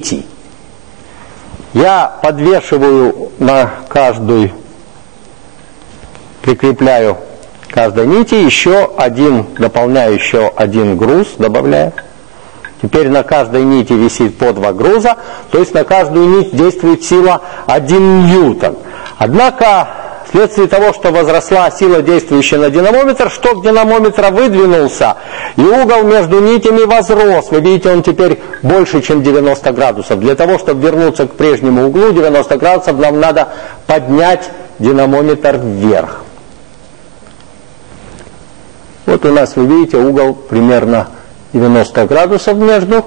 нитей. Я подвешиваю на каждую, прикрепляю к каждой нити еще один, дополняю еще один груз, добавляю. Теперь на каждой нити висит по 2 груза, то есть на каждую нить действует сила 1 ньютон. Однако, вследствие того, что возросла сила, действующая на динамометр, шток динамометра выдвинулся, и угол между нитями возрос. Вы видите, он теперь больше, чем 90 градусов. Для того, чтобы вернуться к прежнему углу 90 градусов, нам надо поднять динамометр вверх. Вот у нас, вы видите, угол примерно 90 градусов между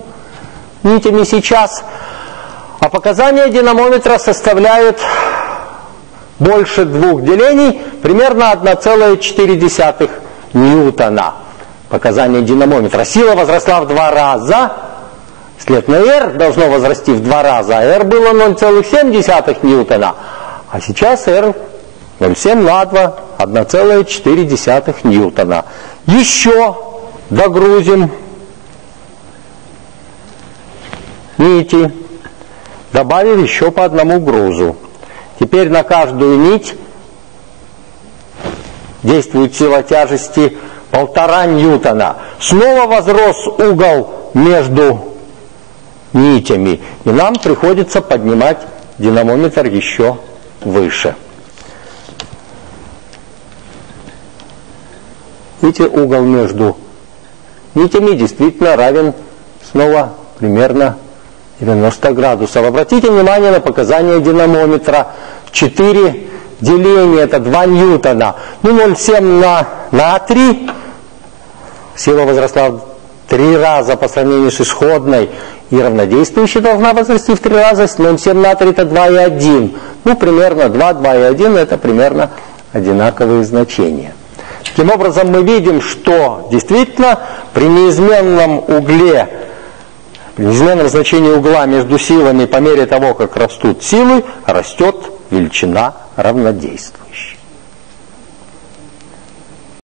нитями сейчас. А показания динамометра составляют больше 2 делений, примерно 1,4 ньютона. Показания динамометра. Сила возросла в 2 раза. Следовательно, R должно возрасти в 2 раза. А R было 0,7 ньютона. А сейчас R 0,7 на 2, 1,4 ньютона. Еще догрузим нити, добавив еще по 1 грузу. Теперь на каждую нить действует сила тяжести 1,5 ньютона. Снова возрос угол между нитями, и нам приходится поднимать динамометр еще выше. Видите, угол между нитями действительно равен снова примерно 90 градусов. Обратите внимание на показания динамометра. 4 деления, это 2 ньютона. 0,7 на 3. Сила возросла в 3 раза по сравнению с исходной. И равнодействующая должна возрасти в 3 раза. 0,7 на 3 это 2,1. Примерно 2, 2,1 это примерно одинаковые значения. Таким образом, мы видим, что действительно при неизменном угле, при неизменном значении угла между силами, по мере того, как растут силы, растет величина равнодействующая.